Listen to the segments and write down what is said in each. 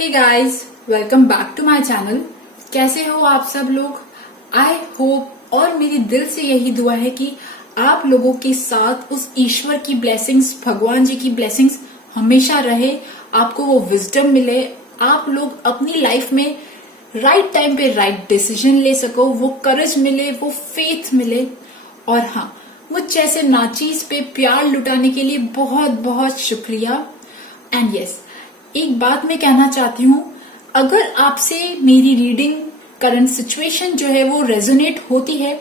Hey guys, welcome back to my channel. कैसे हो आप सब लोग? आई होप और मेरी दिल से यही दुआ है कि आप लोगों के साथ उस ईश्वर की ब्लेसिंग्स, भगवान जी की ब्लेसिंग्स हमेशा रहे, आपको वो विजडम मिले, आप लोग अपनी लाइफ में राइट टाइम पे राइट डिसीजन ले सको, वो करज मिले, वो फेथ मिले। और हाँ, मुझ जैसे नाचीज पे प्यार लुटाने के लिए बहुत बहुत शुक्रिया। एंड यस, एक बात मैं कहना चाहती हूँ, अगर आपसे मेरी रीडिंग करंट सिचुएशन जो है वो रेजोनेट होती है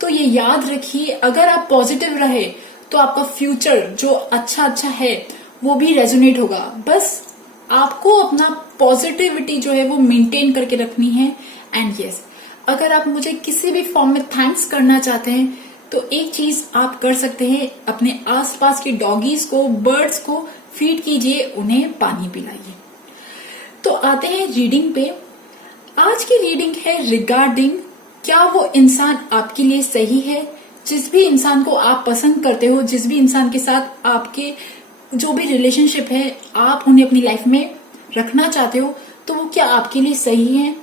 तो ये याद रखिए, अगर आप पॉजिटिव रहे तो आपका फ्यूचर जो अच्छा है वो भी रेजोनेट होगा। बस आपको अपना पॉजिटिविटी जो है वो मेंटेन करके रखनी है। एंड यस, अगर आप मुझे किसी भी फॉर्म में थैंक्स करना चाहते हैं तो एक चीज आप कर सकते हैं, अपने आसपास के डॉगीज को, बर्ड्स को फीड कीजिए, उन्हें पानी पिलाइए। तो आते हैं रीडिंग पे। आज की रीडिंग है रिगार्डिंग क्या वो इंसान आपके लिए सही है। जिस भी इंसान को आप पसंद करते हो, जिस भी इंसान के साथ आपके जो भी रिलेशनशिप है, आप उन्हें अपनी लाइफ में रखना चाहते हो, तो वो क्या आपके लिए सही है?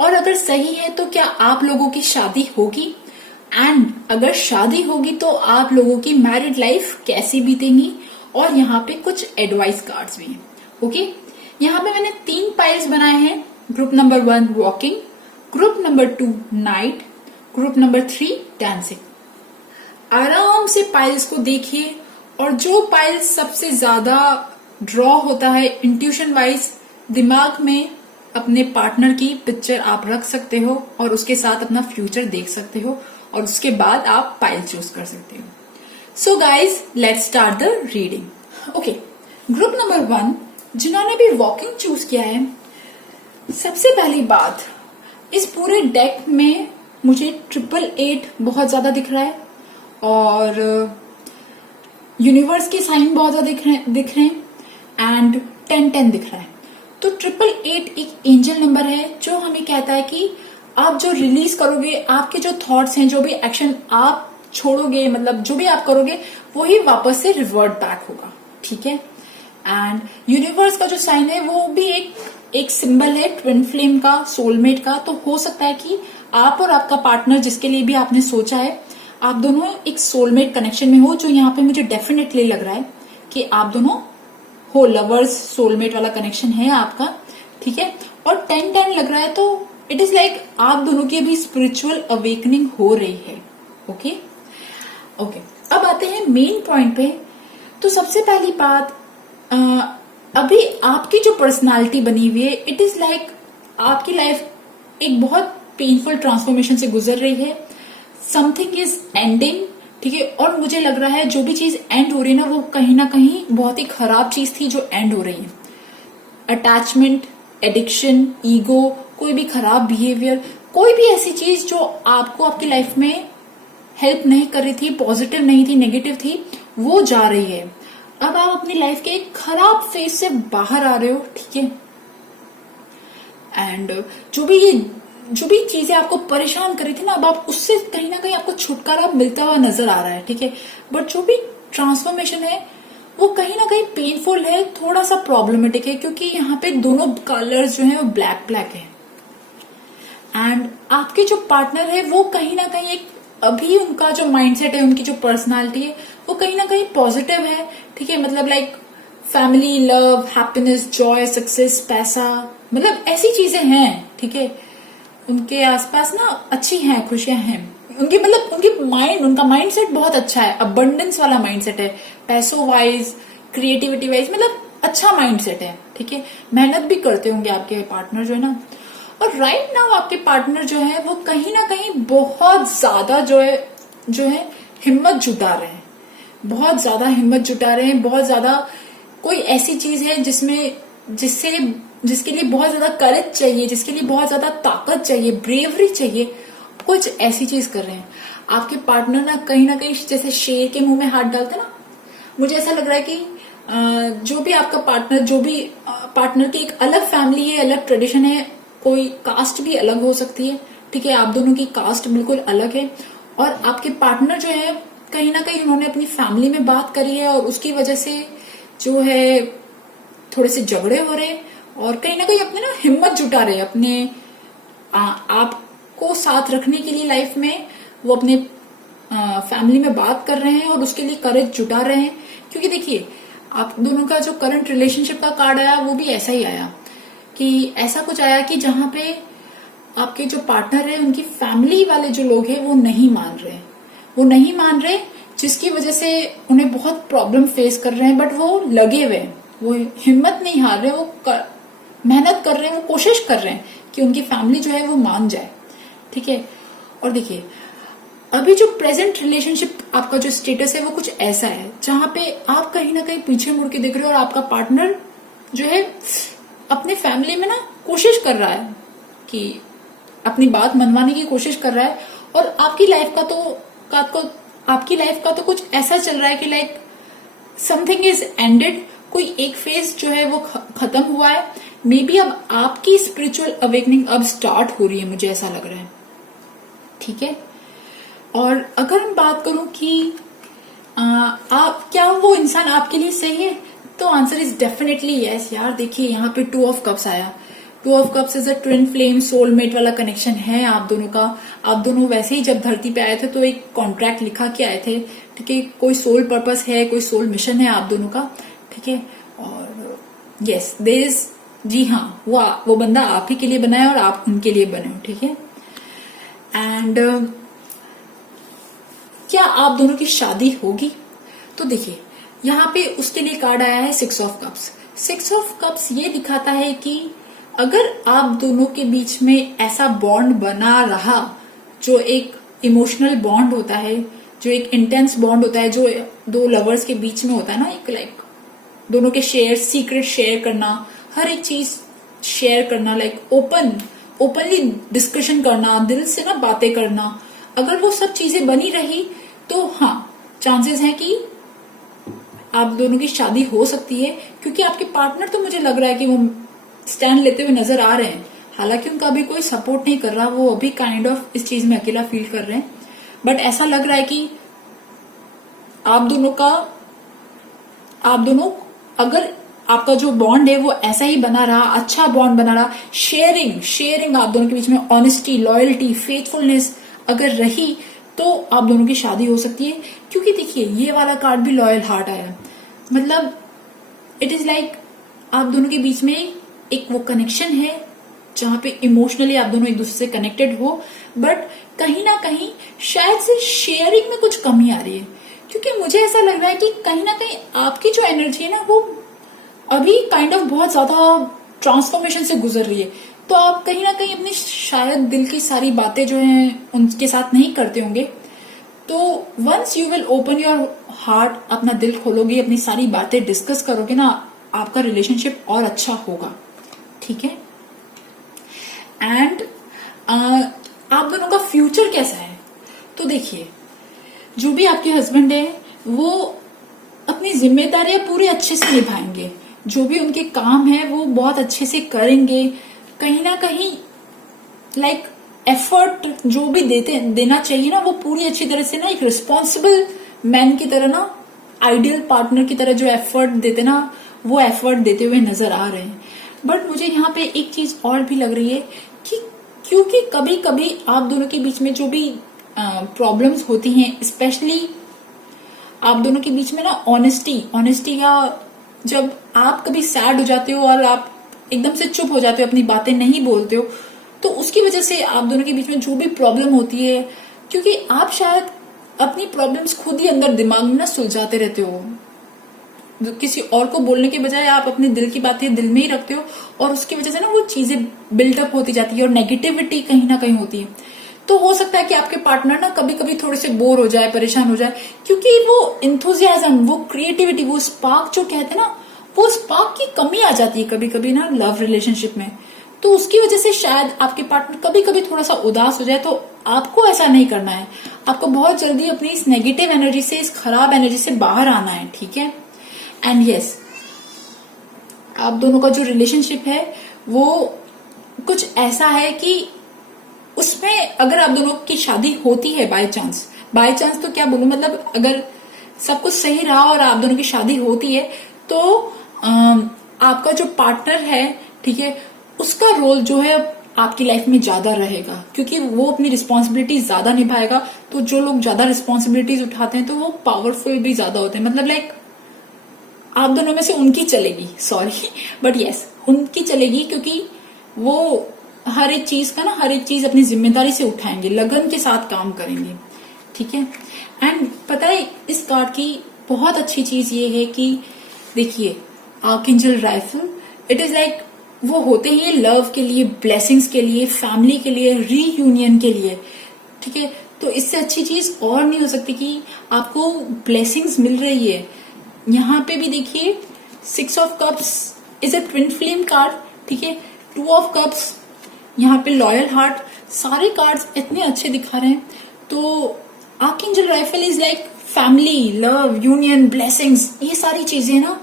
और अगर सही है तो क्या आप लोगों की शादी होगी? एंड अगर शादी होगी तो आप लोगों की मैरिड लाइफ कैसी बीतेंगी? और यहाँ पे कुछ एडवाइस कार्ड्स भी हैं। ओके, यहाँ पे मैंने 3 पाइल्स बनाए हैं। Group number 1 walking, group number 2 night, group number 3 dancing. आराम से पाइल्स को देखिए और जो पाइल्स सबसे ज्यादा ड्रॉ होता है इंट्यूशन वाइज, दिमाग में अपने पार्टनर की पिक्चर आप रख सकते हो और उसके साथ अपना फ्यूचर देख सकते हो और उसके बाद आप पाइल चूज कर सकते हो। So guys, let's start the reading. Okay, group number 1 जिन्होंने भी वॉकिंग चूज किया है, सबसे पहली बात, इस पूरे डेक में मुझे 888 बहुत ज्यादा दिख रहा है और यूनिवर्स के साइन बहुत ज्यादा दिख रहे हैं एंड 1010 दिख रहा है। तो 888 एक एंजल नंबर है जो हमें कहता है कि आप जो रिलीज करोगे, आपके जो थॉट्स हैं, जो भी एक्शन आप छोड़ोगे, मतलब जो भी आप करोगे वही वापस से रिवर्ट बैक होगा। ठीक है। एंड यूनिवर्स का जो साइन है वो भी एक सिंबल है ट्विन फ्लेम का, सोलमेट का। तो हो सकता है कि आप और आपका पार्टनर, जिसके लिए भी आपने सोचा है, आप दोनों एक सोलमेट कनेक्शन में हो, जो यहाँ पे मुझे डेफिनेटली लग रहा है कि आप दोनों हो लवर्स, सोलमेट वाला कनेक्शन है आपका। ठीक है। और 1010 लग रहा है तो इट इज लाइक आप दोनों की अभी स्पिरिचुअल अवेकनिंग हो रही है। ओके ओके, अब आते हैं मेन पॉइंट पे। तो सबसे पहली बात, अभी आपकी जो पर्सनालिटी बनी हुई है, इट इज लाइक आपकी लाइफ एक बहुत पेनफुल ट्रांसफॉर्मेशन से गुजर रही है। Something is ending. ठीक है। और मुझे लग रहा है जो भी चीज एंड हो रही है ना, वो कहीं ना कहीं बहुत ही खराब चीज थी जो एंड हो रही है। अटैचमेंट, एडिक्शन, ईगो, कोई भी खराब बिहेवियर, कोई भी ऐसी चीज जो आपको आपकी लाइफ में हेल्प नहीं कर रही थी, पॉजिटिव नहीं थी, नेगेटिव थी, वो जा रही है। अब आप अपनी लाइफ के एक खराब फेज से बाहर आ रहे हो। ठीक है। एंड जो भी चीजें आपको परेशान कर रही थी ना, अब आप उससे कहीं ना कहीं आपको छुटकारा मिलता हुआ नजर आ रहा है। ठीक है। बट जो भी ट्रांसफॉर्मेशन है वो कहीं ना कहीं पेनफुल है, थोड़ा सा प्रॉब्लमेटिक है, क्योंकि यहाँ पे दोनों कलर्स जो है वो ब्लैक है। एंड आपके जो पार्टनर है वो कहीं ना कहीं अभी उनका जो माइंडसेट है, उनकी जो पर्सनालिटी है, वो कहीं ना कहीं पॉजिटिव है। ठीक है। मतलब like family, love, happiness, Joy, success, पैसा, मतलब ऐसी चीजें हैं। ठीक है। उनके आसपास ना अच्छी हैं, खुशियां हैं। उनका माइंडसेट बहुत अच्छा है, अबंडेंस वाला माइंडसेट है, पैसों वाइज, क्रिएटिविटी वाइज, मतलब अच्छा माइंडसेट है। ठीक है। मेहनत भी करते होंगे आपके पार्टनर जो है ना। और राइट नाउ आपके पार्टनर जो है वो कहीं ना कहीं बहुत ज्यादा जो है हिम्मत जुटा रहे हैं, बहुत ज्यादा हिम्मत जुटा रहे हैं। बहुत ज्यादा कोई ऐसी चीज है जिसके लिए बहुत ज्यादा करेज चाहिए, जिसके लिए बहुत ज्यादा ताकत चाहिए, ब्रेवरी चाहिए, कुछ ऐसी चीज कर रहे हैं। आपके पार्टनर ना कहीं जैसे शेर के मुंह में हाथ डालते ना, मुझे ऐसा लग रहा है कि जो भी आपका पार्टनर, जो भी पार्टनर की एक अलग फैमिली है, अलग ट्रेडिशन है, कोई कास्ट भी अलग हो सकती है। ठीक है। आप दोनों की कास्ट बिल्कुल अलग है और आपके पार्टनर जो है कहीं ना कहीं उन्होंने अपनी फैमिली में बात करी है और उसकी वजह से जो है थोड़े से झगड़े हो रहे हैं और कहीं ना कहीं अपने ना हिम्मत जुटा रहे हैं अपने आपको साथ रखने के लिए लाइफ में। वो अपने फैमिली में बात कर रहे हैं और उसके लिए करेज जुटा रहे हैं। क्योंकि देखिए, आप दोनों का जो करंट रिलेशनशिप का कार्ड आया वो भी ऐसा ही आया कि ऐसा कुछ आया कि जहां पे आपके जो पार्टनर है उनकी फैमिली वाले जो लोग हैं वो नहीं मान रहे, जिसकी वजह से उन्हें बहुत प्रॉब्लम फेस कर रहे हैं। बट वो लगे हुए हैं, वो हिम्मत नहीं हार रहे, मेहनत कर रहे हैं, वो कोशिश कर रहे हैं कि उनकी फैमिली जो है वो मान जाए। ठीक है। और देखिए, अभी जो प्रेजेंट रिलेशनशिप आपका जो स्टेटस है वो कुछ ऐसा है जहां पे आप कहीं ना कहीं पीछे मुड़ के देख रहे हो और आपका पार्टनर जो है अपने फैमिली में ना कोशिश कर रहा है कि अपनी बात मनवाने की कोशिश कर रहा है। और आपकी लाइफ का तो कुछ ऐसा चल रहा है कि लाइक समथिंग इज एंडेड, कोई एक फेज जो है वो खत्म हुआ है। मे बी अब आपकी स्पिरिचुअल अवेकनिंग अब स्टार्ट हो रही है, मुझे ऐसा लग रहा है। ठीक है। और अगर मैं बात करूं कि आप क्या वो इंसान आपके लिए सही है, तो आंसर इज डेफिनेटली यस यार। देखिए, यहाँ पे 2 ऑफ कप्स आया। 2 of cups is a twin flame soulmate वाला कनेक्शन है आप दोनों का। आप दोनों वैसे ही जब धरती पे आए थे तो एक कॉन्ट्रैक्ट लिखा के आए थे। ठीक है। कोई सोल पर्पस है, कोई सोल मिशन है आप दोनों का। ठीक है। और यस देयर इज, जी हाँ, वो बंदा आप ही के लिए बना है और आप उनके लिए बने हो। ठीक है। एंड क्या आप दोनों की शादी होगी? तो देखिए, यहाँ पे उसके लिए कार्ड आया है 6 ऑफ कप्स। 6 ऑफ कप्स ये दिखाता है कि अगर आप दोनों के बीच में ऐसा बॉन्ड बना रहा, जो एक इमोशनल बॉन्ड होता है, जो एक इंटेंस बॉन्ड होता है, जो 2 लवर्स के बीच में होता है ना, एक लाइक दोनों के सीक्रेट शेयर करना, हर एक चीज शेयर करना, लाइक ओपनली डिस्कशन करना, दिल से ना बातें करना, अगर वो सब चीजें बनी रही तो हाँ, चांसेस हैं कि आप दोनों की शादी हो सकती है। क्योंकि आपके पार्टनर तो मुझे लग रहा है कि वो स्टैंड लेते हुए नजर आ रहे हैं। हालांकि उनका अभी कोई सपोर्ट नहीं कर रहा, वो अभी काइंड ऑफ इस चीज में अकेला फील कर रहे हैं। बट ऐसा लग रहा है कि आप दोनों अगर आपका जो बॉन्ड है वो ऐसा ही बना रहा, अच्छा बॉन्ड बना रहा, शेयरिंग आप दोनों के बीच में, ऑनेस्टी, लॉयल्टी, फेथफुलनेस अगर रही, तो आप दोनों की शादी हो सकती है। क्योंकि देखिए, ये वाला कार्ड भी लॉयल हार्ट आया, मतलब इट इज लाइक आप दोनों के बीच में एक वो कनेक्शन है जहां पे इमोशनली आप दोनों एक दूसरे से कनेक्टेड हो। बट कहीं ना कहीं शायद से शेयरिंग में कुछ कमी आ रही है। क्योंकि मुझे ऐसा लग रहा है कि कहीं ना कहीं आपकी जो एनर्जी है ना, वो अभी काइंड ऑफ बहुत ज्यादा ट्रांसफॉर्मेशन से गुजर रही है। तो आप कहीं ना कहीं अपनी शायद दिल की सारी बातें जो हैं उनके साथ नहीं करते होंगे। तो once you will open your heart, अपना दिल खोलोगे, अपनी सारी बातें डिस्कस करोगे ना, आपका रिलेशनशिप और अच्छा होगा। ठीक है। एंड आप दोनों का फ्यूचर कैसा है? तो देखिए, जो भी आपके हस्बैंड है वो अपनी जिम्मेदारियां पूरे अच्छे से निभाएंगे, जो भी उनके काम है वो बहुत अच्छे से करेंगे। कहीं ना कहीं लाइक एफर्ट जो भी देना चाहिए ना, वो पूरी अच्छी तरह से ना, एक रिस्पॉन्सिबल मैन की तरह ना, आइडियल पार्टनर की तरह जो एफर्ट देते ना, वो एफर्ट देते हुए नजर आ रहे हैं। बट मुझे यहाँ पे एक चीज और भी लग रही है कि क्योंकि कभी कभी आप दोनों के बीच में जो भी प्रॉब्लम्स होती हैं, स्पेशली आप दोनों के बीच में ना ऑनेस्टी या जब आप कभी सैड हो जाते हो और आप एकदम से चुप हो जाते हो, अपनी बातें नहीं बोलते हो, तो उसकी वजह से आप दोनों के बीच में जो भी प्रॉब्लम होती है, क्योंकि आप शायद अपनी प्रॉब्लम्स खुद ही अंदर दिमाग में ना सुलझाते रहते हो, किसी और को बोलने के बजाय आप अपने दिल की बातें दिल में ही रखते हो, और उसकी वजह से ना वो चीजें बिल्डअप होती जाती है और नेगेटिविटी कहीं ना कहीं होती है। तो हो सकता है कि आपके पार्टनर ना कभी कभी थोड़े से बोर हो जाए, परेशान हो जाए, क्योंकि वो इंथुजियाज्म, वो क्रिएटिविटी, वो स्पार्क जो कहते हैं ना, वो स्पार्क की कमी आ जाती है कभी कभी ना लव रिलेशनशिप में। तो उसकी वजह से शायद आपके पार्टनर कभी कभी थोड़ा सा उदास हो जाए। तो आपको ऐसा नहीं करना है, आपको बहुत जल्दी अपनी इस नेगेटिव एनर्जी से, इस खराब एनर्जी से बाहर आना है। ठीक है। एंड यस, आप दोनों का जो रिलेशनशिप है वो कुछ ऐसा है कि उसमें अगर आप दोनों की शादी होती है बाय चांस तो क्या बोलूं, मतलब अगर सब कुछ सही रहा और आप दोनों की शादी होती है, तो आपका जो पार्टनर है ठीक है, उसका रोल जो है आपकी लाइफ में ज्यादा रहेगा, क्योंकि वो अपनी रिस्पॉन्सिबिलिटी ज्यादा निभाएगा। तो जो लोग ज्यादा रिस्पॉन्सिबिलिटीज उठाते हैं तो वो पावरफुल भी ज्यादा होते हैं। मतलब लाइक आप दोनों में से उनकी चलेगी, सॉरी बट यस उनकी चलेगी, क्योंकि वो हर एक चीज अपनी जिम्मेदारी से उठाएंगे, लगन के साथ काम करेंगे, ठीक है। एंड पता है इस कार्ड की बहुत अच्छी चीज ये है कि देखिए archangel rifle, it is like वो होते ही लव के लिए, ब्लेसिंग्स के लिए, फैमिली के लिए, रीयूनियन के लिए, ठीक है। तो इससे अच्छी चीज और नहीं हो सकती कि आपको ब्लेसिंग्स मिल रही है। यहाँ पे भी देखिए 6 of cups is a twin flame card, ठीक है। 2 ऑफ कप्स, यहाँ पे लॉयल हार्ट, सारे कार्ड्स इतने अच्छे दिखा रहे हैं। तो archangel rifle is like family, love, union, blessings, ये सारी चीजें ना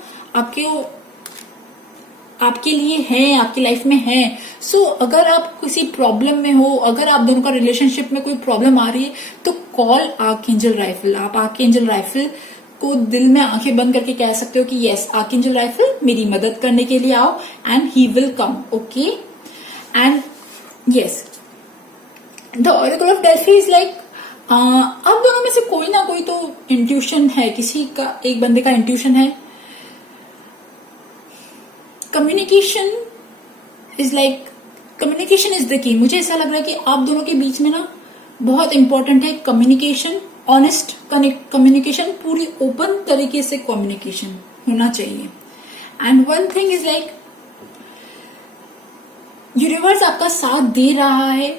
आपके लिए हैं, आपकी लाइफ में हैं। सो अगर आप किसी प्रॉब्लम में हो, अगर आप दोनों का रिलेशनशिप में कोई प्रॉब्लम आ रही है, तो कॉल आर्कएंजल राइफल। आप आर्कएंजल राइफल को दिल में आंखें बंद करके कह सकते हो कि यस आर्कएंजल राइफल मेरी मदद करने के लिए आओ, and he will come, okay. And yes the oracle of Delphi is like आप दोनों में से कोई ना कोई तो इंट्यूशन है, किसी का, एक बंदे का इंट्यूशन है। Communication is the key. मुझे ऐसा लग रहा है कि आप दोनों के बीच में ना बहुत इंपॉर्टेंट है कम्युनिकेशन, ऑनेस्ट कम्युनिकेशन, पूरी ओपन तरीके से कम्युनिकेशन होना चाहिए। And one thing is like universe आपका साथ दे रहा है,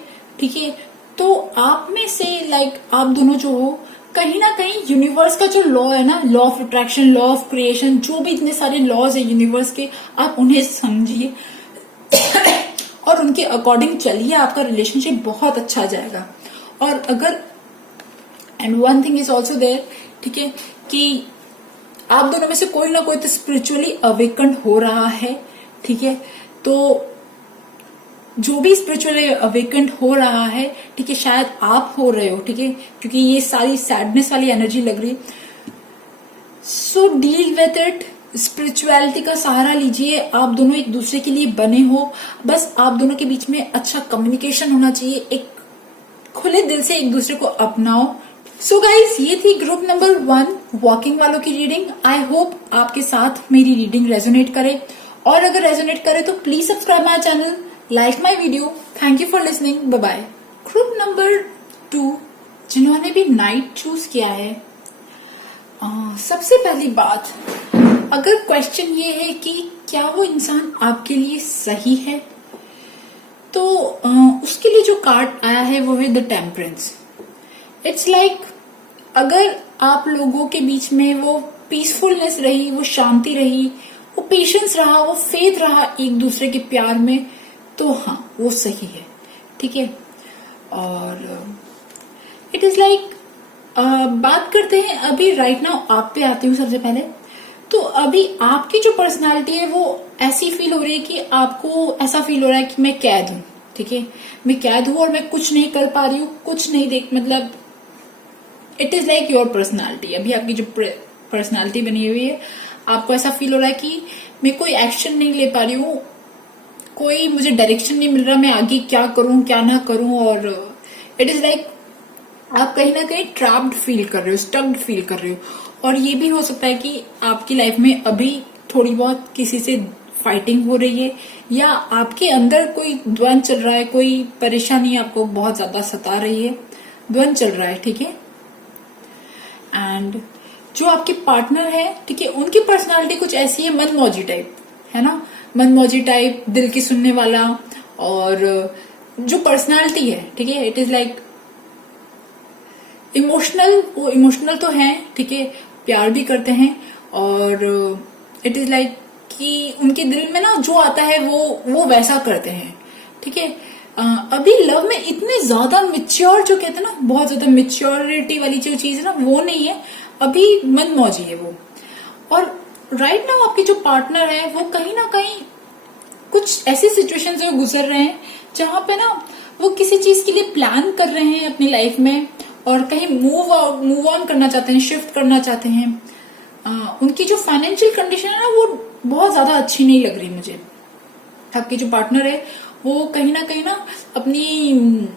ठीक है। तो आप में से लाइक आप दोनों जो हो, कहीं ना कहीं यूनिवर्स का जो लॉ है ना, law of attraction, law of creation, जो भी इतने सारे लॉज है यूनिवर्स के, आप उन्हें समझिए और उनके अकॉर्डिंग चलिए, आपका रिलेशनशिप बहुत अच्छा जाएगा। और अगर and one thing is also there, ठीक है, कि आप दोनों में से कोई ना कोई तो स्पिरिचुअली अवेकन हो रहा है, ठीक है। तो जो भी स्पिरिचुअली अवेकेंड हो रहा है, ठीक है, शायद आप हो रहे हो, ठीक है, क्योंकि ये सारी सैडनेस वाली एनर्जी लग रही है। सो डील विथ इट, स्पिरिचुअलिटी का सहारा लीजिए। आप दोनों एक दूसरे के लिए बने हो, बस आप दोनों के बीच में अच्छा कम्युनिकेशन होना चाहिए, एक खुले दिल से एक दूसरे को अपनाओ। सो गाइज, ये थी ग्रुप नंबर 1 वॉकिंग वालों की रीडिंग। आई होप आपके साथ मेरी रीडिंग रेजोनेट करे, और अगर रेजोनेट करे तो please subscribe my channel, like my video. Thank you for listening, bye bye. Group number 2 जिन्होंने भी नाइट चूज किया है, सबसे पहली बात, अगर क्वेश्चन ये है कि क्या वो इंसान आपके लिए सही है, तो उसके लिए जो कार्ड आया है वो है द टेम्परेंस। इट्स लाइक अगर आप लोगों के बीच में वो पीसफुलनेस रही, वो शांति रही, वो पेशेंस रहा, वो फेथ रहा एक दूसरे के प्यार में, तो हाँ वो सही है, ठीक है। और इट इज लाइक बात करते हैं अभी राइट नाउ, आप पे आती हूँ सबसे पहले। तो अभी आपकी जो पर्सनालिटी है वो ऐसी फील हो रही है कि आपको ऐसा फील हो रहा है कि मैं कैद हूँ, ठीक है, मैं कैद हूँ और मैं कुछ नहीं कर पा रही हूँ, कुछ नहीं देख, मतलब it is like your personality. अभी आपकी जो पर्सनालिटी बनी हुई है, आपको ऐसा फील हो रहा है कि मैं कोई एक्शन नहीं ले पा रही हूँ, कोई मुझे डायरेक्शन नहीं मिल रहा, मैं आगे क्या करूं क्या ना करूं। और इट इज लाइक आप कहीं ना कहीं ट्रैप्ड फील कर रहे हो, स्टक्ड फील कर रहे हो। और ये भी हो सकता है कि आपकी लाइफ में अभी थोड़ी बहुत किसी से फाइटिंग हो रही है, या आपके अंदर कोई द्वंद चल रहा है, कोई परेशानी आपको बहुत ज्यादा सता रही है, द्वंद चल रहा है, ठीक है। एंड जो आपके पार्टनर है, ठीक है, उनकी पर्सनालिटी कुछ ऐसी है, मनमौजी टाइप है ना, मनमौजी टाइप, दिल की सुनने वाला, और जो पर्सनालिटी है, ठीक है, इट इज लाइक इमोशनल। वो इमोशनल तो है, ठीक है, प्यार भी करते हैं, और इट इज लाइक कि उनके दिल में ना जो आता है वो वैसा करते हैं, ठीक है। अभी लव में इतने ज्यादा मिच्योर, जो कहते हैं ना, बहुत ज्यादा मिच्योरिटी वाली जो चीज है ना, वो नहीं है, अभी मनमौजी है वो। और राइट नाउ आपके जो पार्टनर है वो कहीं ना कहीं कुछ ऐसी सिचुएशन से गुजर रहे हैं जहां पे ना वो किसी चीज के लिए प्लान कर रहे हैं अपनी लाइफ में, और कहीं मूव ऑन करना चाहते हैं, शिफ्ट करना चाहते हैं। उनकी जो फाइनेंशियल कंडीशन है ना, वो बहुत ज्यादा अच्छी नहीं लग रही मुझे, आपके जो पार्टनर है वो कहीं ना अपनी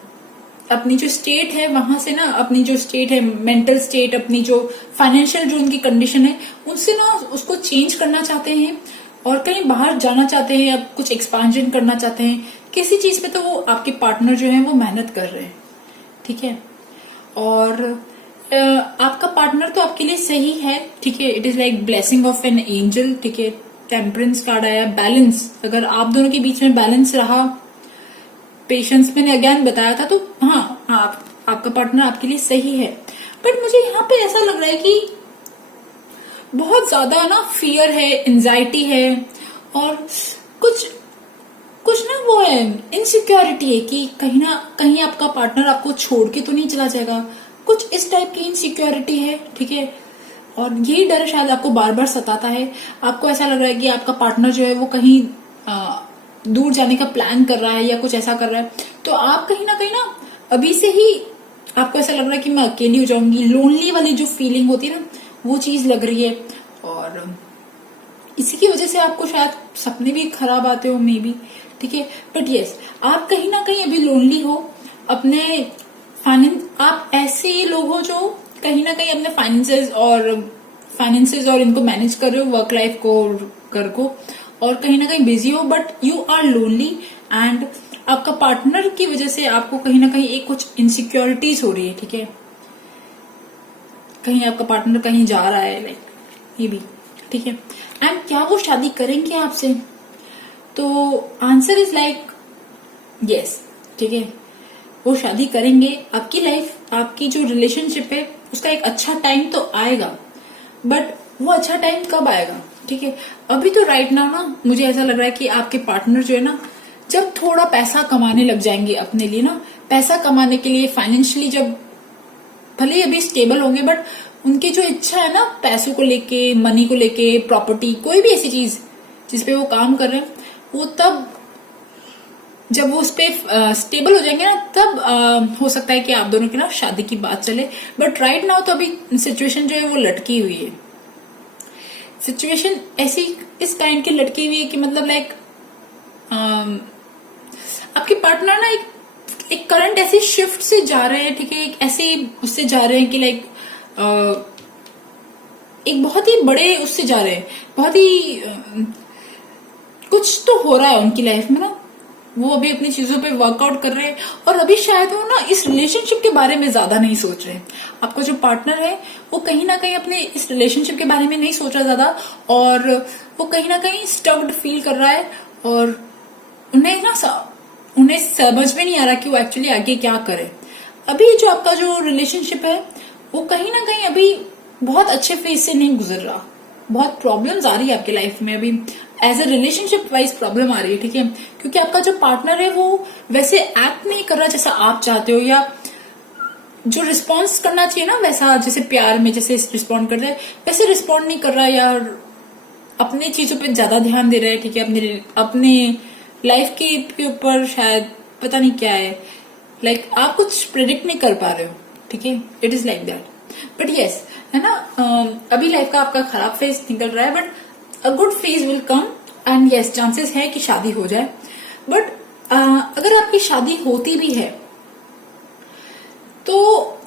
अपनी जो स्टेट है वहां से ना, अपनी जो स्टेट है मेंटल स्टेट, अपनी जो फाइनेंशियल जो उनकी कंडीशन है उनसे ना उसको चेंज करना चाहते हैं और कहीं बाहर जाना चाहते हैं, अब कुछ एक्सपांजन करना चाहते हैं किसी चीज पे, तो वो आपके पार्टनर जो है वो मेहनत कर रहे हैं, ठीक है। और आपका पार्टनर तो आपके लिए सही है, ठीक है। It is like blessing of an angel, ठीक है। टेम्परेंस कार्ड आया, बैलेंस, अगर आप दोनों के बीच में बैलेंस रहा, पेशेंस मैंने अगेन बताया था, तो हाँ आपका पार्टनर आपके लिए सही है। बट मुझे यहाँ पे ऐसा लग रहा है कि बहुत ज्यादा ना फियर है, एंजाइटी है और कुछ कुछ ना वो है, इनसिक्योरिटी है कि कहीं ना कहीं आपका पार्टनर आपको छोड़ के तो नहीं चला जाएगा, कुछ इस टाइप की इनसिक्योरिटी है, ठीक है। और यही डर शायद आपको बार बार सताता है। आपको ऐसा लग रहा है कि आपका पार्टनर जो है वो कहीं दूर जाने का प्लान कर रहा है या कुछ ऐसा कर रहा है, तो आप कहीं ना अभी से ही आपको ऐसा लग रहा है कि मैं अकेली हो जाऊंगी, लोनली वाली जो फीलिंग होती है ना वो चीज लग रही है। और इसी की वजह से आपको शायद सपने भी खराब आते हो मे बी, ठीक है। बट यस, आप कहीं ना कहीं अभी लोनली हो। अपने आप ऐसे लोग हो जो कहीं ना कहीं अपने फाइनेंसेस और इनको मैनेज कर रहे हो, वर्क लाइफ को, घर को, और कहीं ना कहीं बिजी हो, but you are lonely. And आपका पार्टनर की वजह से आपको कहीं ना कहीं एक कुछ इनसिक्योरिटीज हो रही है, ठीक है। कहीं आपका पार्टनर कहीं जा रहा है, लाइक ये भी, ठीक है। एंड क्या वो शादी करेंगे आपसे? तो आंसर इज लाइक यस, ठीक है। वो शादी करेंगे। आपकी लाइफ, आपकी जो रिलेशनशिप है उसका एक अच्छा टाइम तो आएगा, बट वो अच्छा टाइम कब आएगा, ठीक है। अभी तो राइट नाउ ना मुझे ऐसा लग रहा है कि आपके पार्टनर जो है ना, जब थोड़ा पैसा कमाने लग जाएंगे अपने लिए ना, पैसा कमाने के लिए फाइनेंशियली जब भले ही अभी स्टेबल होंगे, बट उनकी जो इच्छा है ना पैसों को लेके, मनी को लेके, प्रॉपर्टी, कोई भी ऐसी चीज जिसपे वो काम कर रहे हैं, वो तब जब वो उस पे स्टेबल हो जाएंगे ना, तब हो सकता है कि आप दोनों की ना शादी की बात चले। बट राइट नाउ तो अभी सिचुएशन जो है वो लटकी हुई है। सिचुएशन ऐसी इस काइंड की लटकी हुई है कि मतलब लाइक आपके पार्टनर ना एक करंट ऐसी शिफ्ट से जा रहे हैं, ठीक है। एक ऐसे उससे जा रहे हैं कि लाइक एक बहुत ही बड़े उससे जा रहे हैं, बहुत ही कुछ तो हो रहा है उनकी लाइफ में ना, वो अभी अपनी चीजों पे वर्कआउट कर रहे हैं। और अभी शायद वो ना इस रिलेशनशिप के बारे में ज्यादा नहीं सोच रहे। आपका जो पार्टनर है वो कहीं ना कहीं अपने इस रिलेशनशिप के बारे में नहीं सोच रहा ज्यादा, और वो कहीं ना कहीं स्टक्ड फील कर रहा है। और उन्हें समझ में नहीं आ रहा कि वो एक्चुअली आगे क्या करे। अभी जो आपका जो रिलेशनशिप है वो कहीं ना कहीं अभी बहुत अच्छे फेज से नहीं गुजर रहा, बहुत प्रॉब्लम्स आ रही है आपकी लाइफ में अभी, as a relationship wise problem आ रही है, ठीक है। क्योंकि आपका जो पार्टनर है वो वैसे एक्ट नहीं कर रहा जैसा आप चाहते हो, या जो रिस्पॉन्स करना चाहिए ना वैसा, जैसे प्यार में जैसे रिस्पॉन्ड करते हैं वैसे रिस्पॉन्ड नहीं कर रहा, या अपने चीजों पे ज्यादा ध्यान दे रहा है, ठीक है। अपने लाइफ के ऊपर शायद पता नहीं क्या है, लाइक आप कुछ प्रेडिक्ट नहीं कर पा रहे हो, ठीक है। It is like that. But yes, है ना, अभी लाइफ का आपका खराब फेज निकल रहा है, but a good phase will come. And yes, chances है कि शादी हो जाए। बट अगर आपकी शादी होती भी है तो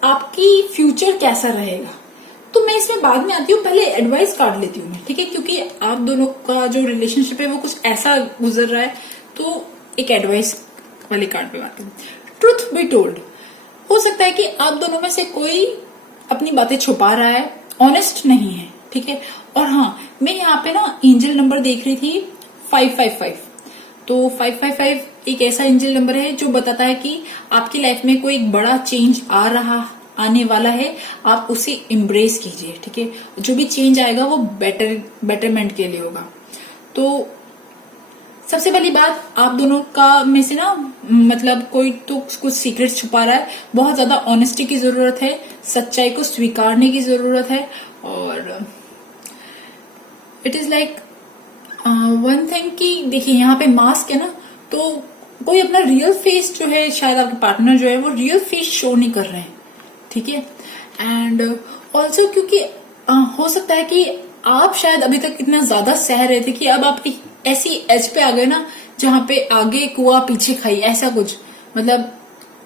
आपकी फ्यूचर कैसा रहेगा, तो मैं इसमें बाद में आती हूँ, पहले एडवाइस कार्ड लेती हूँ मैं, ठीक है। क्योंकि आप दोनों का जो रिलेशनशिप है वो कुछ ऐसा गुजर रहा है, तो एक एडवाइस वाले कार्ड पे आती हूँ। ट्रुथ बी टोल्ड, हो सकता है कि आप दोनों में से कोई अपनी बातें छुपा रहा है, ऑनेस्ट नहीं है, ठीक है। और हाँ, मैं यहाँ पे ना एंजल नंबर देख रही थी 555। तो 555 एक ऐसा एंजल नंबर है जो बताता है कि आपकी लाइफ में कोई बड़ा चेंज आने वाला है, आप उसे एम्ब्रेस कीजिए, ठीक है। जो भी चेंज आएगा वो बेटरमेंट के लिए होगा। तो सबसे पहली बात, आप दोनों का में से ना मतलब कोई तो कुछ सीक्रेट छुपा रहा है, बहुत ज्यादा ऑनेस्टी की जरूरत है, सच्चाई को स्वीकारने की जरूरत है। और it is like one thing कि देखिए यहाँ पे मास्क है ना, तो कोई अपना रियल फेस जो है, शायद आपके पार्टनर जो है वो रियल फेस शो नहीं कर रहे हैं, ठीक है। एंड ऑल्सो क्योंकि हो सकता है कि आप शायद अभी तक इतना ज्यादा सह रहे थे कि अब आप एक ऐसी एज पे आ गए ना जहाँ पे आगे कुआ पीछे खाई, ऐसा कुछ। मतलब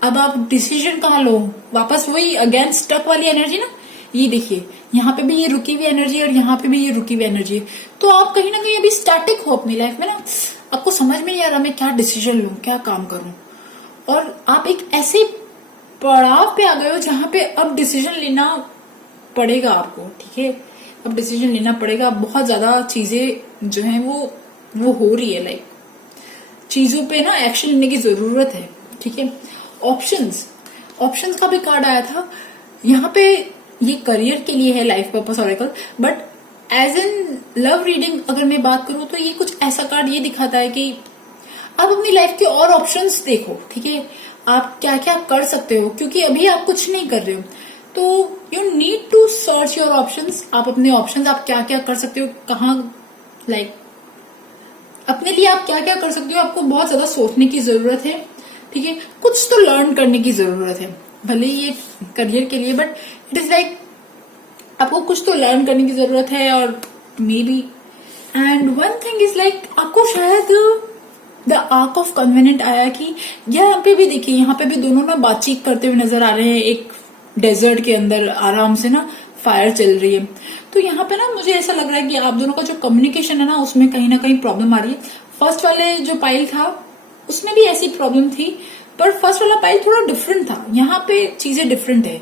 अब आप डिसीजन कहाँ लो, वापस वही अगेन स्टक वाली एनर्जी ना। ये देखिए, यहाँ पे भी ये रुकी हुई एनर्जी और यहाँ पे भी ये रुकी हुई एनर्जी है। तो आप कहीं ना कहीं अभी स्टैटिक हो अपनी लाइफ में ना, आपको समझ में नहीं आ रहा मैं क्या डिसीजन लूं, क्या काम करूं, और आप एक ऐसे पड़ाव पे आ गए हो जहां पे अब डिसीजन लेना पड़ेगा आपको। ठीक है, अब डिसीजन लेना पड़ेगा। बहुत ज्यादा चीजें जो है वो हो रही है, लाइक चीजों पे ना एक्शन लेने की जरूरत है। ठीक है, ऑप्शंस का भी कार्ड आया था यहाँ पे। ये करियर के लिए है, life purpose oracle, but as an love reading अगर मैं बात करूं तो ये कुछ ऐसा कार्ड ये दिखाता है कि आप अपनी लाइफ के और ऑप्शंस देखो। ठीक है, आप क्या क्या कर सकते हो, क्योंकि अभी आप कुछ नहीं कर रहे हो, तो you need to search your options. आप अपने ऑप्शंस, आप क्या क्या कर सकते हो, कहाँ लाइक अपने लिए आप क्या क्या कर सकते हो, आपको बहुत ज्यादा सोचने की जरूरत है। ठीक है, कुछ तो लर्न करने की जरूरत है, भले ये करियर के लिए, बट इट इज लाइक आपको कुछ तो लर्न करने की जरूरत है। और may be and one thing is like आपको शायद द आर्क ऑफ कन्वेनेंट आया कि यहाँ पे भी देखिए, यहाँ पे भी दोनों ना बातचीत करते हुए नजर आ रहे हैं। एक डेजर्ट के अंदर आराम से ना फायर चल रही है। तो यहाँ पे ना मुझे ऐसा लग रहा है कि आप दोनों का जो कम्युनिकेशन है ना, उसमें कहीं ना कहीं प्रॉब्लम आ रही है। फर्स्ट वाले जो पाइल था उसमें भी ऐसी प्रॉब्लम थी, पर फर्स्ट वाला पाइल थोड़ा डिफरेंट था, यहाँ पे चीजें डिफरेंट है।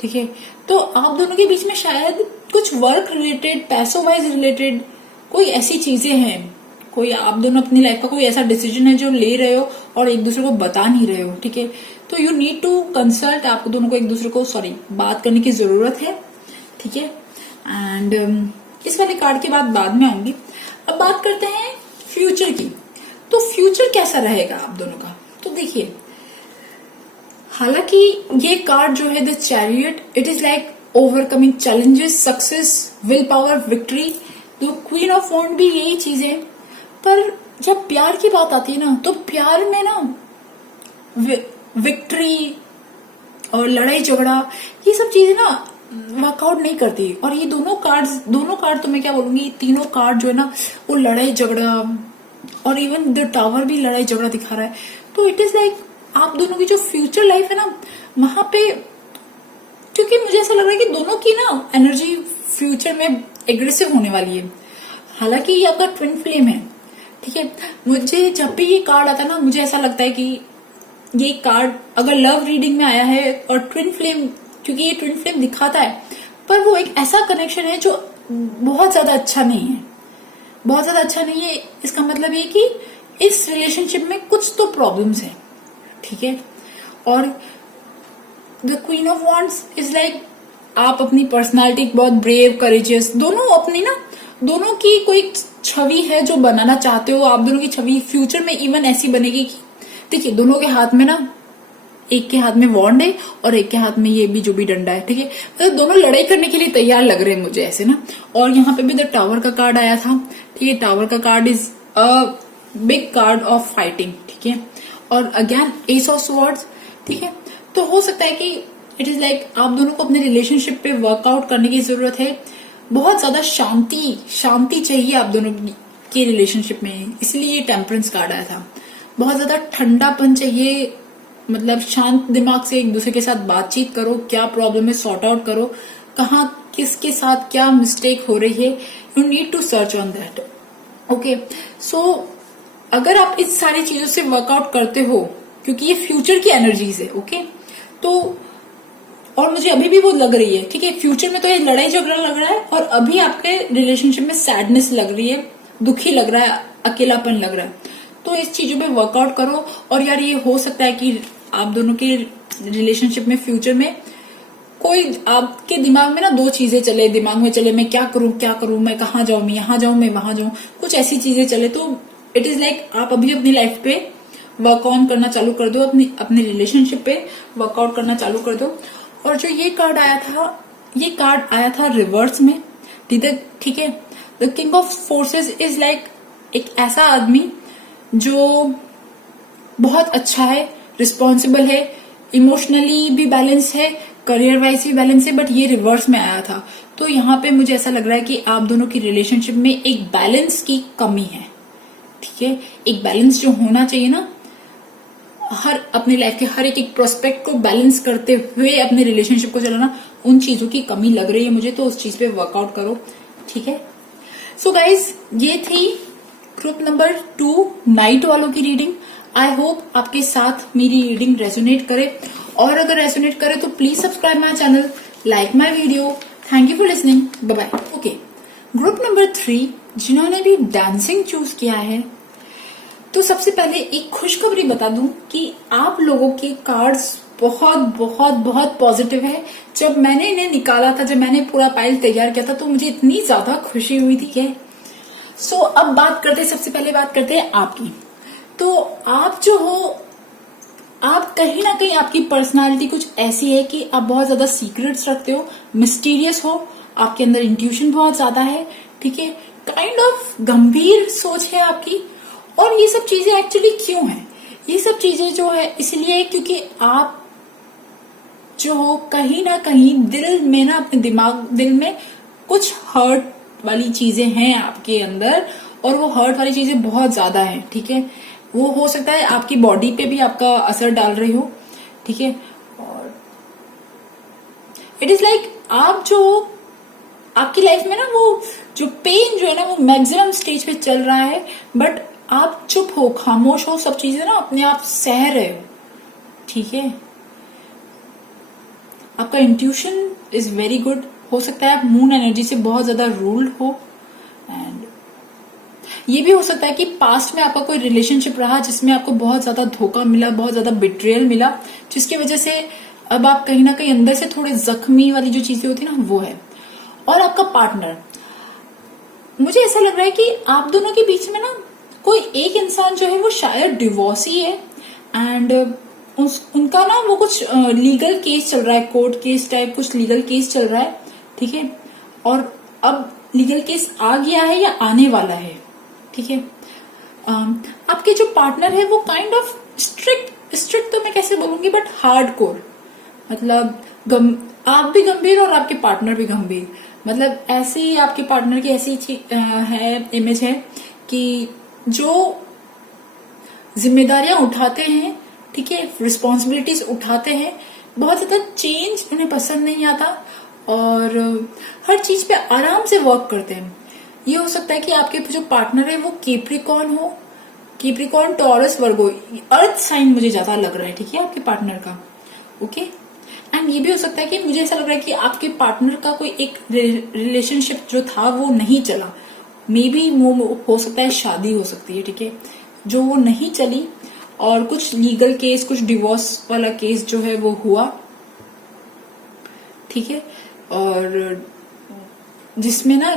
ठीक है, तो आप दोनों के बीच में शायद कुछ वर्क रिलेटेड, पैसों वाइज रिलेटेड कोई ऐसी चीजें हैं, कोई आप दोनों अपनी लाइफ का कोई ऐसा डिसीजन है जो ले रहे हो और एक दूसरे को बता नहीं रहे हो। ठीक है, तो यू नीड टू कंसल्ट, आपको दोनों को एक दूसरे को बात करने की जरूरत है। ठीक है, एंड इस वाले कार्ड के बाद में आऊंगी। अब बात करते हैं फ्यूचर की। तो फ्यूचर कैसा रहेगा आप दोनों का, तो देखिए, हालांकि ये कार्ड जो है the chariot, it is like overcoming challenges, success, will power, victory. तो क्वीन ऑफ वॉन्ड भी यही चीज है। पर जब प्यार की बात आती है ना, तो प्यार में ना विक्ट्री और लड़ाई झगड़ा, ये सब चीजें ना वर्कआउट नहीं करती। और ये दोनों कार्ड तो मैं क्या बोलूंगी, तीनों कार्ड जो है ना, वो लड़ाई झगड़ा, और इवन द टावर भी लड़ाई झगड़ा दिखा रहा है। तो इट इज लाइक आप दोनों की जो फ्यूचर लाइफ है ना, वहां पे, क्योंकि मुझे ऐसा लग रहा है कि दोनों की ना एनर्जी फ्यूचर में एग्रेसिव होने वाली है। हालांकि ये आपका ट्विन फ्लेम है। ठीक है, मुझे जब भी ये कार्ड आता है ना, मुझे ऐसा लगता है कि ये कार्ड अगर लव रीडिंग में आया है और ट्विन फ्लेम, क्योंकि ये ट्विन फ्लेम दिखाता है, पर वो एक ऐसा कनेक्शन है जो बहुत ज्यादा अच्छा नहीं है, बहुत ज्यादा अच्छा नहीं है। इसका मतलब ये कि इस रिलेशनशिप में कुछ तो प्रॉब्लम्स है। ठीक है, और the queen of wands is like आप अपनी पर्सनालिटी बहुत ब्रेव, करेजियस, दोनों अपनी ना, दोनों की कोई छवि है जो बनाना चाहते हो। आप दोनों की छवि फ्यूचर में इवन ऐसी बनेगी कि देखिए, दोनों के हाथ में ना, एक के हाथ में वॉन्ड है और एक के हाथ में ये भी जो भी डंडा है। ठीक है, मतलब दोनों लड़ाई करने के लिए तैयार लग रहे हैं मुझे ऐसे ना। और यहाँ पे भी द टावर का कार्ड आया था। ठीक है, टावर का card is a big card of fighting. ठीक है, और अगेन एस ऑफ स्वॉर्ड्स। ठीक है, तो हो सकता है कि इट इज लाइक आप दोनों को अपने रिलेशनशिप पे वर्कआउट करने की जरूरत है। बहुत ज्यादा शांति चाहिए आप दोनों की रिलेशनशिप में, इसलिए ये टेम्परेंस कार्ड आया था। बहुत ज्यादा ठंडापन चाहिए, मतलब शांत दिमाग से एक दूसरे के साथ बातचीत करो, क्या प्रॉब्लम है सॉर्ट आउट करो, कहाँ किसके साथ क्या मिस्टेक हो रही है, you need to search on that. Okay, so अगर आप इस सारी चीजों से वर्कआउट करते हो, क्योंकि ये फ्यूचर की एनर्जीज है। ओके, तो और मुझे अभी भी वो लग रही है। ठीक है, फ्यूचर में तो ये लड़ाई झगड़ा लग रहा है, और अभी आपके रिलेशनशिप में सैडनेस लग रही है, दुखी लग रहा है, अकेलापन लग रहा है। तो इस चीजों पे वर्कआउट करो। और यार, ये हो सकता है कि आप दोनों के रिलेशनशिप में फ्यूचर में कोई आपके दिमाग में ना दो चीजें चले, दिमाग में चले, मैं क्या करूं, मैं कहाँ जाऊं, मैं यहाँ जाऊं, मैं वहां जाऊं, कुछ ऐसी चीजें चले। तो इट इज लाइक आप अभी अपनी लाइफ पे वर्क ऑन करना चालू कर दो, अपने रिलेशनशिप पे वर्कआउट करना चालू कर दो। और जो ये कार्ड आया था रिवर्स में। ठीक है, the king of forces is like एक ऐसा आदमी जो बहुत अच्छा है, रिस्पॉन्सिबल है, इमोशनली भी बैलेंस है, करियर वाइज भी बैलेंस है, बट ये रिवर्स में आया था। तो यहाँ पे मुझे ऐसा लग रहा है कि आप दोनों की रिलेशनशिप में एक बैलेंस की कमी है। ठीक है, एक बैलेंस जो होना चाहिए ना, हर अपने लाइफ के हर एक प्रोस्पेक्ट को बैलेंस करते हुए अपने रिलेशनशिप को चलाना, उन चीजों की कमी लग रही है मुझे, तो उस चीज पे वर्कआउट करो, ठीक है। सो गाइज, ये थी ग्रुप नंबर 2 नाइट वालों की रीडिंग। आई होप आपके साथ मेरी रीडिंग रेजोनेट करे, और अगर रेजोनेट करे तो please subscribe my channel, like my video. Thank you for listening, bye bye. Okay, group number 3 जिन्होंने भी डांसिंग चूज किया है, तो सबसे पहले एक खुशखबरी बता दूं कि आप लोगों के कार्ड्स बहुत बहुत बहुत पॉजिटिव है। जब मैंने इन्हें निकाला था, जब मैंने पूरा पाइल तैयार किया था, तो मुझे इतनी ज्यादा खुशी हुई थी कि सो अब बात करते हैं, सबसे पहले बात करते हैं आपकी। तो आप जो हो, आप कहीं ना कहीं आपकी पर्सनालिटी कुछ ऐसी है कि आप बहुत ज्यादा सीक्रेट्स रखते हो, मिस्टीरियस हो, आपके अंदर इंट्यूशन बहुत ज्यादा है, ठीक है, काइंड ऑफ गंभीर सोच है आपकी। और ये सब चीजें एक्चुअली क्यों है? ये सब चीजें जो है इसलिए क्योंकि आप जो हो कहीं ना कहीं दिल में ना, अपने दिल में कुछ हर्ट वाली चीजें हैं आपके अंदर, और वो हर्ट वाली चीजें बहुत ज्यादा है, ठीक है। वो हो सकता है आपकी बॉडी पे भी आपका असर डाल रही हो, ठीक है। और इट इज लाइक आप जो आपकी लाइफ में ना, वो जो पेन जो है ना, वो मैक्सिमम स्टेज पे चल रहा है, बट आप चुप हो, खामोश हो, सब चीजें ना अपने आप सह रहे हो, ठीक है। आपका इंट्यूशन इज वेरी गुड। हो सकता है आप मून एनर्जी से बहुत ज्यादा रूल्ड हो, एंड ये भी हो सकता है कि पास्ट में आपका कोई रिलेशनशिप रहा जिसमें आपको बहुत ज्यादा धोखा मिला, बहुत ज्यादा बिट्रेयल मिला, जिसकी वजह से अब आप कहीं ना कहीं अंदर से थोड़े जख्मी वाली जो चीजें होती है ना, वो है। और आपका पार्टनर, मुझे ऐसा लग रहा है कि आप दोनों के बीच में ना कोई एक इंसान जो है वो शायद डिवोर्सी है, एंड उनका ना वो कुछ लीगल केस चल रहा है, कोर्ट केस टाइप कुछ लीगल केस चल रहा है, ठीक है। और अब लीगल केस आ गया है या आने वाला है, ठीक है। आपके जो पार्टनर है वो काइंड ऑफ स्ट्रिक्ट तो मैं कैसे बोलूंगी, बट हार्डकोर, मतलब आप भी गंभीर और आपके पार्टनर भी गंभीर, मतलब ऐसी आपके पार्टनर की ऐसी है इमेज है कि जो जिम्मेदारियां उठाते हैं, ठीक है, रिस्पॉन्सिबिलिटीज उठाते हैं, बहुत ज्यादा चेंज उन्हें पसंद नहीं आता, और हर चीज पे आराम से वर्क करते हैं। ये हो सकता है कि आपके जो पार्टनर है वो कैप्रिकॉर्न हो, कैप्रिकॉर्न, टॉरस, वर्गो, अर्थ साइन मुझे ज्यादा लग रहा है, ठीक है, आपके पार्टनर का, ओके। एंड ये भी हो सकता है कि मुझे ऐसा लग रहा है कि आपके पार्टनर का कोई एक रिलेशनशिप जो था वो नहीं चला, मे बी वो हो सकता है शादी हो सकती है, ठीक है, जो वो नहीं चली, और कुछ लीगल केस, कुछ डिवोर्स वाला केस जो है वो हुआ, ठीक है, और जिसमें ना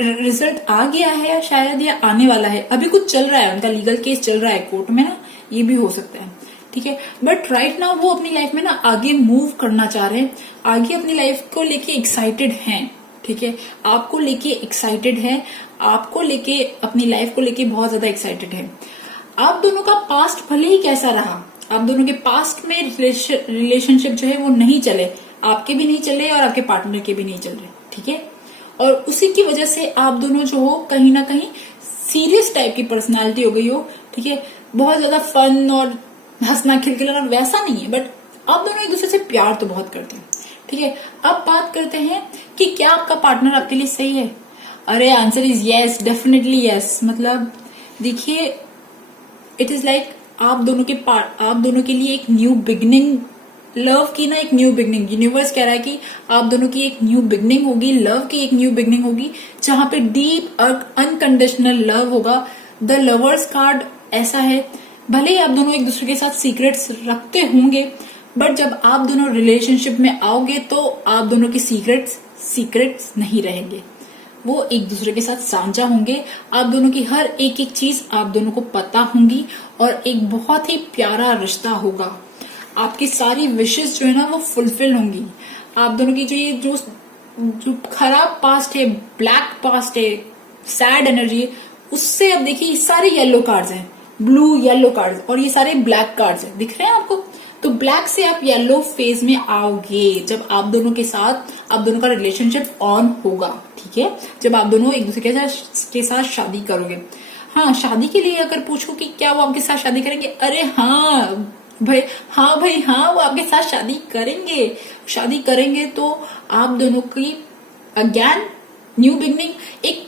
रिजल्ट आ गया है शायद, या आने वाला है, अभी कुछ चल रहा है, उनका लीगल केस चल रहा है कोर्ट में ना, ये भी हो सकता है, ठीक है। बट राइट नाउ वो अपनी लाइफ में ना आगे मूव करना चाह रहे हैं, आगे अपनी लाइफ को लेके एक्साइटेड हैं, ठीक है, आपको लेके एक्साइटेड है, आपको लेके, अपनी लाइफ को लेके बहुत ज्यादा एक्साइटेड है। आप दोनों का पास्ट भले ही कैसा रहा, आप दोनों के पास्ट में रिलेशनशिप जो है वो नहीं चले, आपके भी नहीं चले और आपके पार्टनर के भी नहीं चल रहे, ठीक है। और उसी की वजह से आप दोनों जो हो कहीं ना कहीं सीरियस टाइप की पर्सनालिटी हो गई हो, ठीक है, बहुत ज्यादा फन और हंसना खिलखिलाना वैसा नहीं है, बट आप दोनों एक दूसरे से प्यार तो बहुत करते हैं, ठीक है। अब बात करते हैं कि क्या आपका पार्टनर आपके लिए सही है। अरे answer is yes, definitely yes. मतलब देखिए, इट इज लाइक आप दोनों के लिए एक न्यू बिगनिंग, लव की ना एक न्यू बिगनिंग, यूनिवर्स कह रहा है कि आप दोनों की एक न्यू बिगनिंग होगी, लव की एक न्यू बिगनिंग होगी, जहां पे डीप अनकंडीशनल लव होगा। द लवर्स कार्ड ऐसा है, भले ही आप दोनों एक दूसरे के साथ सीक्रेट्स रखते होंगे, बट जब आप दोनों रिलेशनशिप में आओगे तो आप दोनों के सीक्रेट्स नहीं रहेंगे, वो एक दूसरे के साथ साझा होंगे। आप दोनों की हर एक चीज आप दोनों को पता होंगी, और एक बहुत ही प्यारा रिश्ता होगा। आपकी सारी विशेष जो है ना वो फुलफिल होंगी। आप दोनों की जो खराब पास्ट है, ब्लैक पास्ट है, सैड एनर्जी है, उससे अब देखिए सारे येलो कार्ड्स हैं, ब्लू येलो कार्ड्स, और ये सारे ब्लैक कार्ड्स हैं, दिख रहे हैं आपको। तो ब्लैक से आप येलो फेज में आओगे जब आप दोनों के साथ आप दोनों का रिलेशनशिप ऑन होगा, ठीक है, जब आप दोनों एक दूसरे के साथ शादी करोगे। हाँ, शादी के लिए अगर पूछो कि क्या वो आपके साथ शादी करेंगे, अरे हाँ भाई, हाँ भाई हाँ, वो आपके साथ शादी करेंगे। शादी करेंगे तो आप दोनों की अगेन न्यू बिगनिंग, एक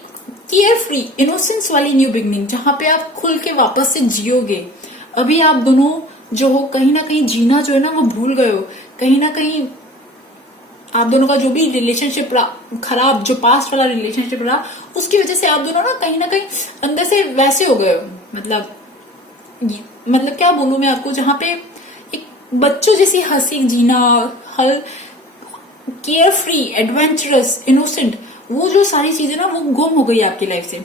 केयर फ्री इनोसेंस वाली न्यू बिगनिंग, जहां पे आप खुल के वापस से जियोगे। अभी आप दोनों जो हो कहीं ना कहीं जीना जो है ना वो भूल गए हो, कहीं ना कहीं आप दोनों का जो भी रिलेशनशिप रहा खराब, जो पास्ट वाला रिलेशनशिप रहा, उसकी वजह से आप दोनों ना कहीं अंदर से वैसे हो गए हो। मतलब क्या बोलूं मैं आपको, जहां पे एक बच्चों जैसी हंसी जीना, हल केयर फ्री, एडवेंचरस, इनोसेंट, वो जो सारी चीजें ना वो गुम हो गई आपकी लाइफ से।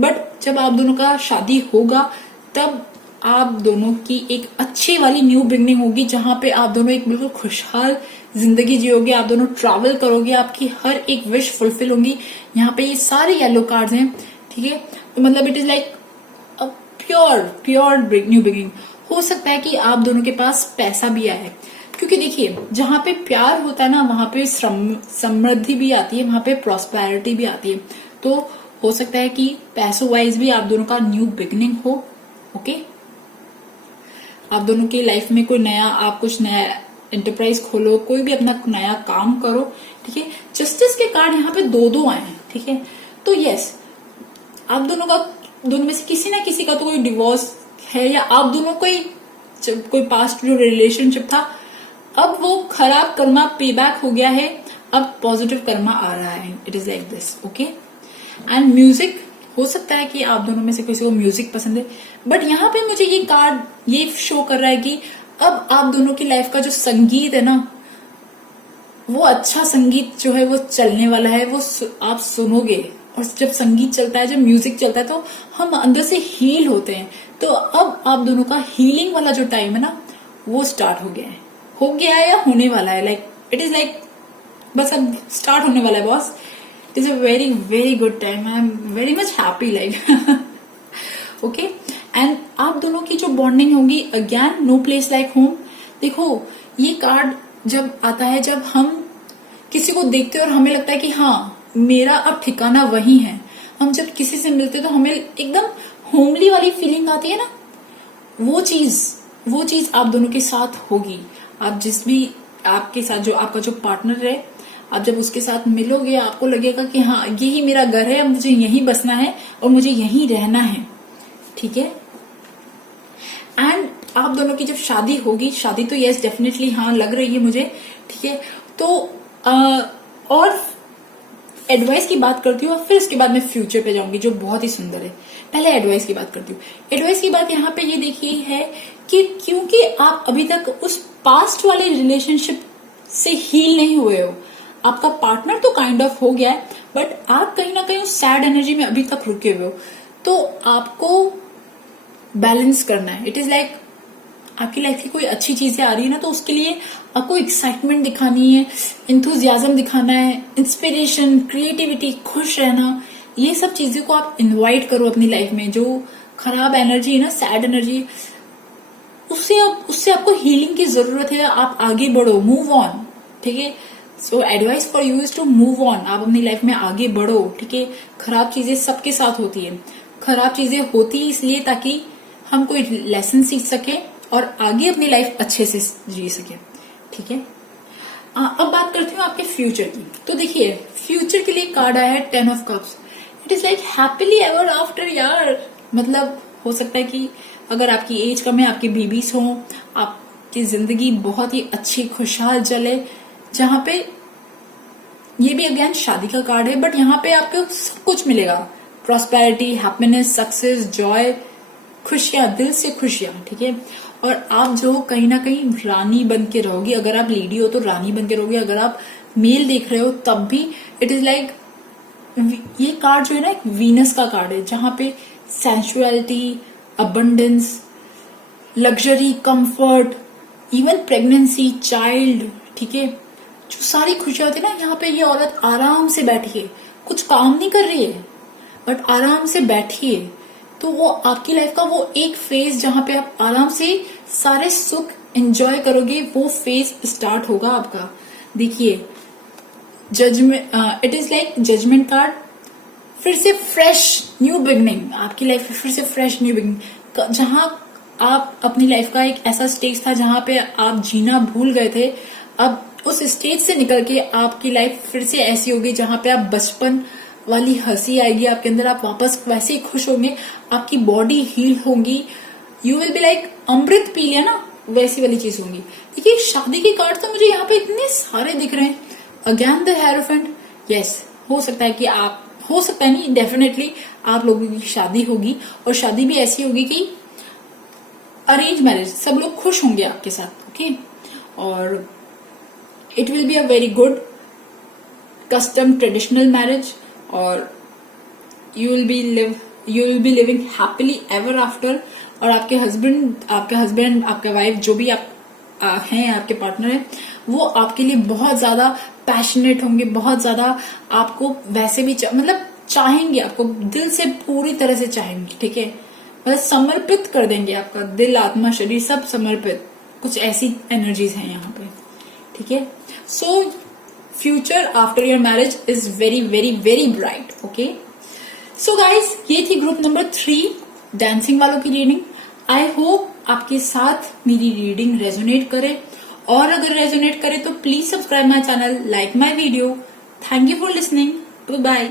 बट जब आप दोनों का शादी होगा तब आप दोनों की एक अच्छी वाली न्यू बिगनिंग होगी, जहां पे आप दोनों एक बिल्कुल खुशहाल जिंदगी जियोगे, आप दोनों ट्रैवल करोगे, आपकी हर एक विश फुलफिल होंगी। यहाँ पे ये सारे येलो कार्ड्स हैं, ठीक है, तो मतलब it is like a pure new beginning. हो सकता है कि आप दोनों के पास पैसा भी आए, क्योंकि देखिए जहां पे प्यार होता है ना वहां पे समृद्धि भी आती है, वहां पे प्रॉस्पेरिटी भी आती है। तो हो सकता है कि पैसों वाइज भी आप दोनों का न्यू बिगिनिंग हो। ओके, आप दोनों की लाइफ में कोई नया, आप कुछ नया एंटरप्राइज खोलो, कोई भी अपना नया काम करो, ठीक है। जस्टिस के कार्ड यहाँ पे दो आए हैं, ठीक है। तो यस, आप दोनों में से किसी ना किसी का तो कोई डिवोर्स है, या आप दोनों कोई पास्ट जो रिलेशनशिप था, अब वो खराब कर्मा पे बैक हो गया है, अब पॉजिटिव कर्मा आ रहा है। It is like this, okay. And music, हो सकता है कि आप दोनों में से किसी को म्यूजिक पसंद है, बट यहाँ पे मुझे ये कार्ड ये शो कर रहा है कि अब आप दोनों की लाइफ का जो संगीत है ना, वो अच्छा संगीत जो है वो चलने वाला है, वो आप सुनोगे। और जब संगीत चलता है, जब म्यूजिक चलता है, तो हम अंदर से हील होते हैं। तो अब आप दोनों का हीलिंग वाला जो टाइम है ना वो स्टार्ट हो गया है या होने वाला है। लाइक इट इज लाइक बस अब स्टार्ट होने वाला है boss. It is a very very good time, I am very much happy like okay. And आप दोनों की जो बॉन्डिंग होगी, again no place like home. देखो ये कार्ड जब आता है, जब हम किसी को देखते हैं और हमें लगता है कि हाँ मेरा अब ठिकाना वही है, हम जब किसी से मिलते तो हमें एकदम होमली वाली फीलिंग आती है ना, वो चीज आप दोनों के साथ होगी। आप जिस भी आपके साथ जो आपका जो पार्टनर है, आप जब उसके साथ मिलोगे आपको लगेगा कि हाँ यही मेरा घर है, मुझे यहीं बसना है और मुझे यहीं रहना है, ठीक है। एंड आप दोनों की जब शादी होगी, शादी तो यस डेफिनेटली हाँ लग रही है मुझे, ठीक है। तो और एडवाइस की बात करती हूँ और फिर उसके बाद मैं फ्यूचर पे जाऊंगी जो बहुत ही सुंदर है। पहले एडवाइस की बात करती हूँ। एडवाइस की बात यहाँ पे ये देखिए है कि क्योंकि आप अभी तक उस पास्ट वाले रिलेशनशिप से हील नहीं हुए हो, आपका पार्टनर तो काइंड ऑफ हो गया है, बट आप कहीं ना कहीं उस सैड एनर्जी में अभी तक रुके हुए हो। तो आपको बैलेंस करना है। इट इज लाइक आपकी लाइफ की कोई अच्छी चीजें आ रही है ना, तो उसके लिए आपको एक्साइटमेंट दिखानी है, इंथुजियाज्म दिखाना है, इंस्पिरेशन, क्रिएटिविटी, खुश रहना, ये सब चीजों को आप इनवाइट करो अपनी लाइफ में। जो खराब एनर्जी है ना, सैड एनर्जी, उससे आपको हीलिंग की जरूरत है। आप आगे बढ़ो, मूव ऑन, ठीक है। So advice for you is to move on. आप अपनी लाइफ में आगे बढ़ो, ठीक है। खराब चीजें सबके साथ होती है, खराब चीजें होती है इसलिए ताकि हम कोई लेसन सीख सके और आगे अपनी लाइफ अच्छे से जी सके, ठीक है। अब बात करती हूँ आपके फ्यूचर की। तो देखिए फ्यूचर के लिए कार्ड आया है 10 of cups. It is like happily ever after यार। मतलब हो सकता है कि अगर आपकी एज कम है, आपकी बेबीज हो, आपकी जिंदगी बहुत ही अच्छी खुशहाल चले, जहां पे ये भी अगेन शादी का कार्ड है, बट यहाँ पे आपको सब कुछ मिलेगा, प्रॉस्पेरिटी, हैप्पीनेस, सक्सेस, जॉय, खुशियां, दिल से खुशियां, ठीक है। और आप जो कहीं ना कहीं रानी बन के रहोगी, अगर आप लेडी हो तो रानी बन के रहोगी, अगर आप मेल देख रहे हो तब भी इट इज लाइक ये कार्ड जो है ना एक वीनस का कार्ड है, जहां पे sensuality, abundance, luxury, comfort, even pregnancy, child, ठीक है, जो सारी खुशियां होती है ना, यहाँ पे ये औरत आराम से बैठी है, कुछ काम नहीं कर रही है बट आराम से बैठी है। तो वो आपकी लाइफ का वो एक फेज जहां पे आप आराम से सारे सुख एंजॉय करोगे वो फेज स्टार्ट होगा आपका। देखिए judgement, it is like judgement card, फिर से फ्रेश न्यू बिगनिंग, आपकी लाइफ में फिर से फ्रेश न्यू बिगनिंग। जहां आप अपनी लाइफ का एक ऐसा स्टेज था जहां पे आप जीना भूल गए थे, अब उस स्टेज से निकल के आपकी लाइफ फिर से ऐसी होगी जहां पे आप बचपन वाली हंसी आएगी आपके अंदर, आप वापस वैसे ही खुश होंगे, आपकी बॉडी हील होगी, यू विल बी लाइक अमृत पी लिया ना, वैसी वाली चीज होंगी। देखिए शादी के कार्ड तो मुझे यहाँ पे इतने सारे दिख रहे हैं। अगेन द हेरोफेंट, यस हो सकता है कि आप, हो सकता है नहीं, डेफिनेटली आप लोगों की शादी होगी, और शादी भी ऐसी होगी कि अरेंज मैरिज, सब लोग खुश होंगे आपके साथ, ओके। और it will be a very good custom traditional marriage, और you will be living happily ever after. और आपके हस्बैंड, आपके वाइफ, जो भी आप हैं, आपके पार्टनर हैं, वो आपके लिए बहुत ज्यादा पैशनेट होंगे, बहुत ज्यादा आपको वैसे भी मतलब चाहेंगे, आपको दिल से पूरी तरह से चाहेंगे, ठीक है, मतलब समर्पित कर देंगे, आपका दिल आत्मा शरीर सब समर्पित, कुछ ऐसी एनर्जीज हैं यहाँ पे, ठीक है। So future after your marriage is very very very bright, okay. So guys, ये थी ग्रुप नंबर 3 डांसिंग वालों की रीडिंग। आई होप आपके साथ मेरी रीडिंग रेजोनेट करे, और अगर रेजोनेट करे तो please subscribe my channel, like my video. Thank you for listening, bye.